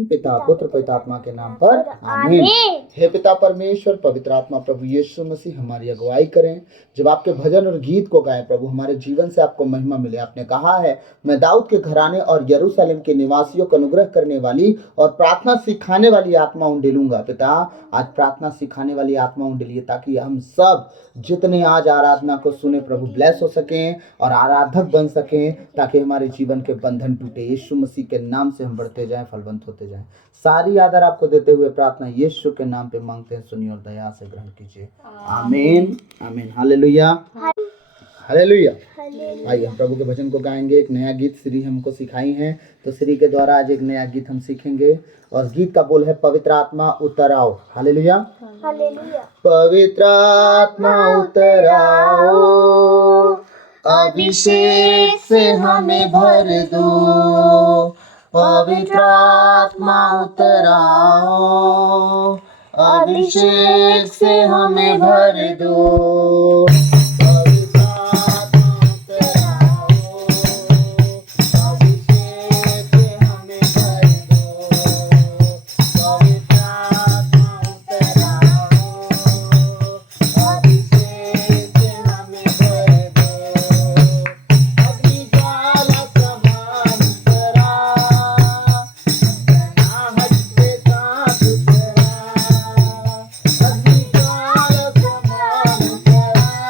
पिता पुत्र पवित्र आत्मा के नाम पर आमीन। हे पिता परमेश्वर, पवित्र आत्मा प्रभु यीशु मसीह हमारी अगुवाई करें। जब आपके भजन और गीत को गाएं प्रभु, हमारे जीवन से आपको महिमा मिले। आपने कहा है, मैं दाऊद के घराने और यरूशलेम के निवासियों को अनुग्रह करने वाली और प्रार्थना सिखाने वाली आत्मा उंडेलूंगा। पिता, आज प्रार्थना सिखाने वाली आत्मा उंडेलिए, ताकि हम सब जितने आज आराधना को सुने प्रभु ब्लेस हो सकें और आराधक बन सकें, ताकि हमारे जीवन के बंधन टूटे। यीशु मसीह के नाम से हम बढ़ते जाएं, फलवंत होते जाएं। सारी आदर आपको देते हुए प्रार्थना यीशु के नाम पे मांगते हैं, सुनिए और दया से ग्रहण कीजिए। आमीन आमीन। Hallelujah hallelujah. आइए हम प्रभु के भजन को गाएंगे। एक नया गीत श्री हमको सिखाई है, तो श्री के द्वारा आज एक नया गीत हम सीखेंगे और गीत का बोल है, पवित्र आत्मा उतर आओ। Hallelujah hallelujah. पवित्र आत्मा उतर आओ, अभिषेक से हमें भर दो। पवित्र आत्मा उतर आओ, अभिषेक से हमें भर दो। पवित्र आत्मा उतर आओ, अभिषेक से हमें भर दो। पवित्र आत्मा उतर आओ, अभिषेक से हमें भर दो। अग्नि ज्वाला समान उतरा, जनाहट के साथ उतरा। अग्नि ज्वाला समान उतरा,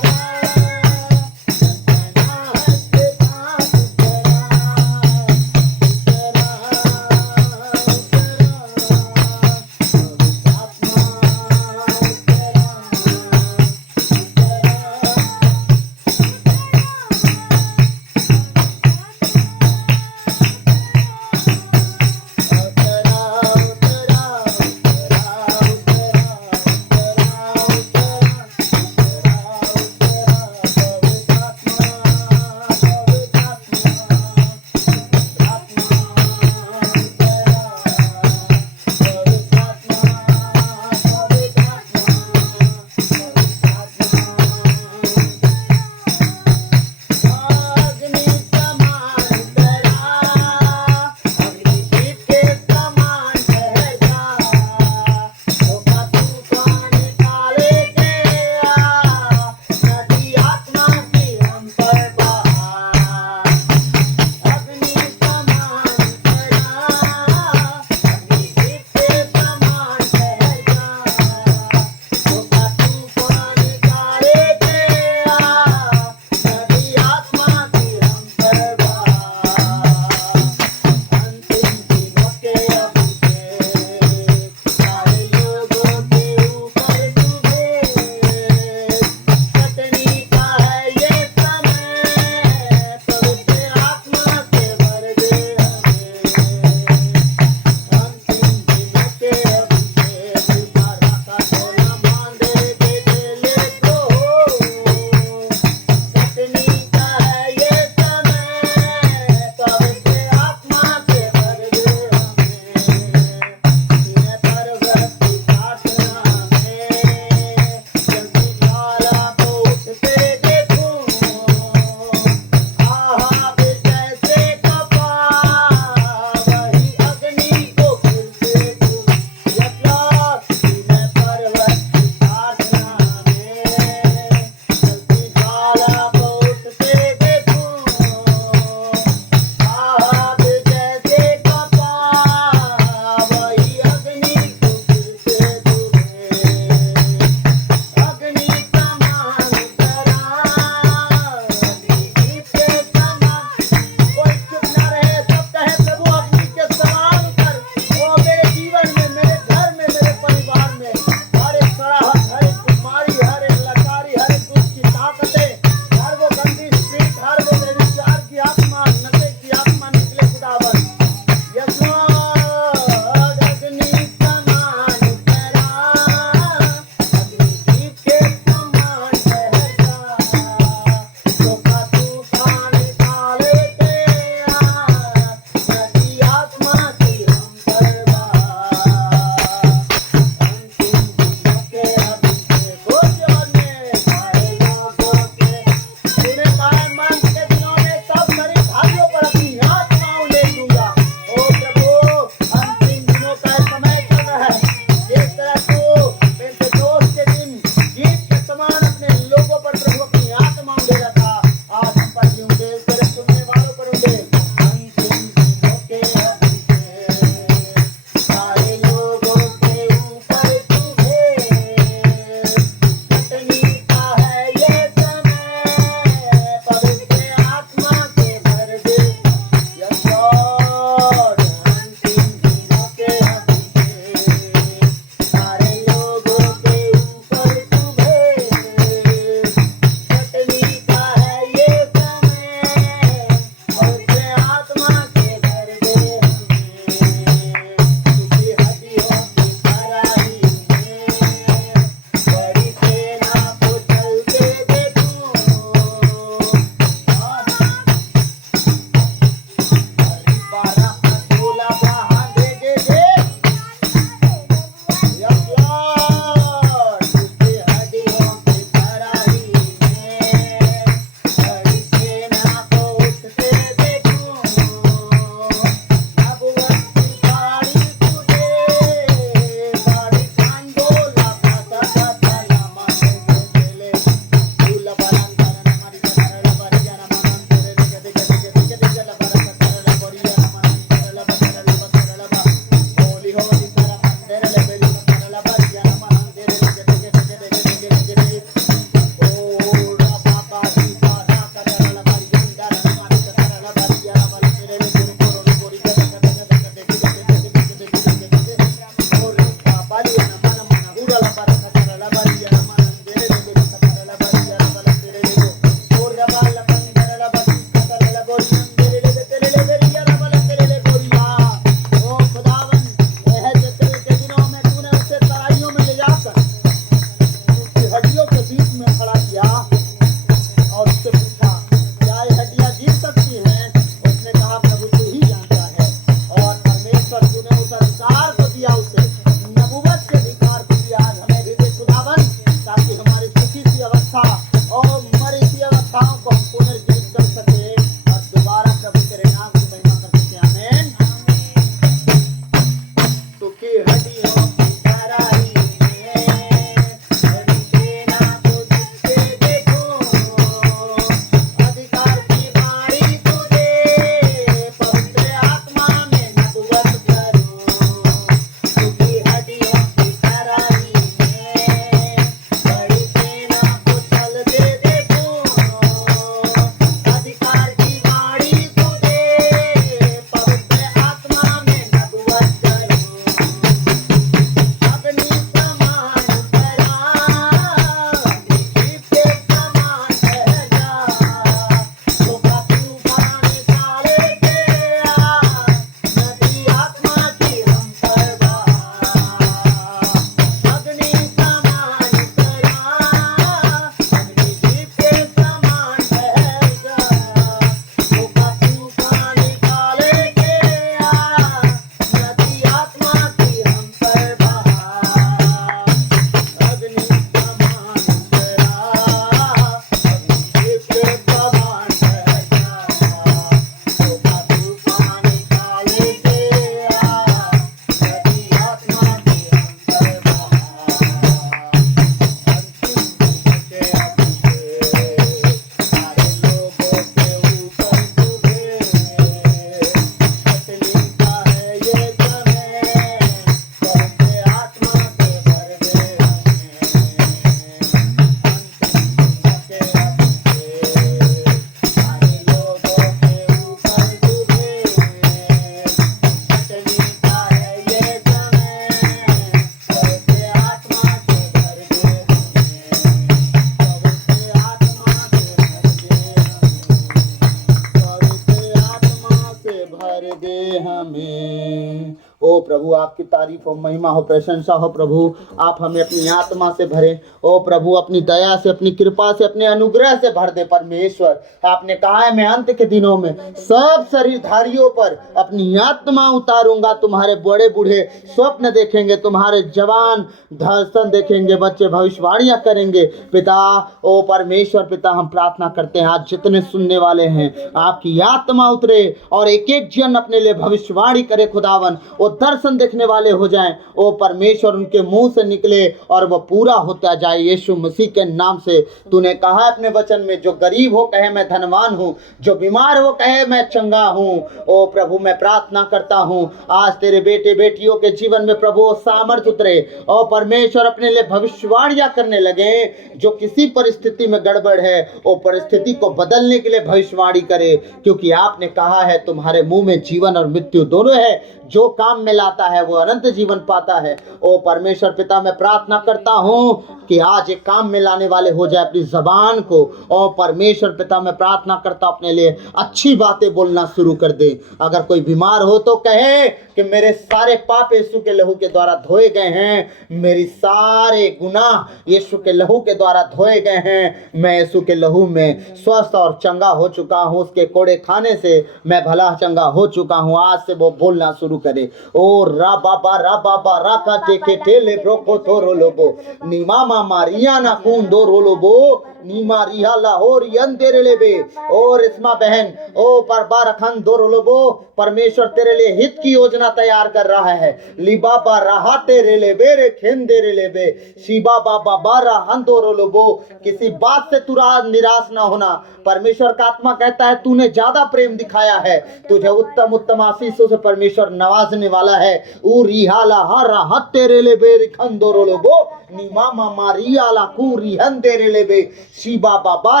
दे हमें। ओ प्रभु आपकी तारीफ हो, महिमा हो, प्रशंसा हो प्रभु। आप हमें अपनी आत्मा से भरे। ओ प्रभु अपनी दया से, अपनी कृपा से, अपने अनुग्रह से भर दे परमेश्वर। आपने कहा है मैं अंत के दिनों में सब शरीरधारियों पर अपनी आत्मा उतारूंगा। तुम्हारे बड़े बूढ़े स्वप्न देखेंगे, तुम्हारे जवान दर्शन देखेंगे, बच्चे भविष्यवाणियां करेंगे। पिता, ओ परमेश्वर पिता, हम प्रार्थना करते हैं आज जितने सुनने वाले हैं आपकी आत्मा उतरे और एक एक जन अपने लिए भविष्यवाणी करे खुदावन। वो दर्शन देखने वाले हो जाएं। ओ परमेश्वर उनके मुंह से निकले और वो पूरा होता जाए यीशु मसीह के नाम से। तूने कहा अपने वचन में, जो गरीब हो कहे मैं धनवान हूँ, जो बीमार हो कहे मैं चंगा हूँ। ओ प्रभु मैं प्रार्थना करता हूँ आज तेरे बेटे बेटियों के जीवन में प्रभु सामर्थ उतरे और परमेश्वर अपने लिए भविष्यवाणियां करने लगे। जो किसी परिस्थिति में गड़बड़ है वो परिस्थिति को बदलने के लिए भविष्यवाणी करे, क्योंकि आपने कहा है तुम्हारे मुंह में जीवन और मृत्यु दोनों है। जो काम में लाता है वो अनंत जीवन पाता है। ओ परमेश्वर पिता मैं प्रार्थना करता हूँ कि आज एक काम में लाने वाले हो जाए अपनी जबान को। ओ परमेश्वर पिता मैं प्रार्थना करता अपने लिए अच्छी बातें बोलना शुरू कर दे। अगर कोई बीमार हो तो कहे कि मेरे सारे पाप यीशु के लहू के द्वारा धोए गए हैं, मेरी सारे गुनाह यीशु के लहू के द्वारा धोए गए हैं। मैं यीशु के लहू में स्वस्थ और चंगा हो चुका हूँ। उसके कोड़े खाने से मैं भला चंगा हो चुका हूँ। आज से वो बोलना शुरू करे। ओ रा बाबा रा का टेके टेले ब्रोको तोरो लोबो नीमा मारिया ना कून दो रोलोबो नीमा रिहा लाहौर यंतेरे लेबे। और इस्मा बहन ओ पर बारखन दो रोलोबो, परमेश्वर तेरे लिए हित की योजना तैयार कर रहा है। लिबा बा रहा तेरे लेबे रे खेन दे रे लेबे शिबा बाबा बारा हंदो रोलोबो। किसी बात से तू निराश ना होना। परमेश्वर का आत्मा कहता है तूने ज्यादा प्रेम दिखाया है, तुझे उत्तम उत्तम आशीषों से परमेश्वर नवाजने वाला है। ऊ रिहाला हरा हत्तेरे लेबे रिखंदो रोलोबो नीमा मामा रियाला कू रिहन तेरे लेबे शिबा बाबा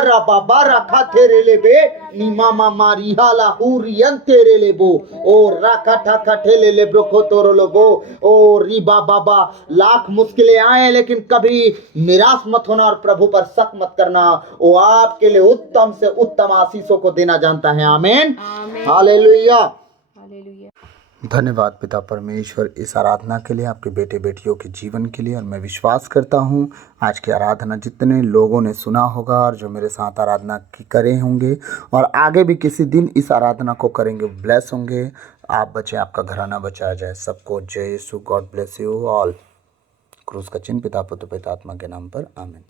रा खाते रे लेबे नीमा मामा रिहाला हू रियन तेरे लेबो। ओ राखा ठाका ठेले ले ब्रोको तोरो लोबो। ओ रिबा बाबा लाख मुश्किलें आए लेकिन कभी निराश मत होना और प्रभु पर शक मत करना। वो आपके लिए उत्तम से उत्तम आशीषों को देना जानता है। आमीन, हालेलुया। धन्यवाद पिता परमेश्वर इस आराधना के लिए, आपके बेटे बेटियों के जीवन के लिए। और मैं विश्वास करता हूँ आज की आराधना जितने लोगों ने सुना होगा और जो मेरे साथ आराधना की करे होंगे और आगे भी किसी दिन इस आराधना को करेंगे, ब्लेस होंगे। आप बचे, आपका घराना बचाया जाए। सबको जय Yeshu. God bless you all. क्रूस का चिन्ह पिता पुत्र पवित्र आत्मा के नाम पर, आमीन।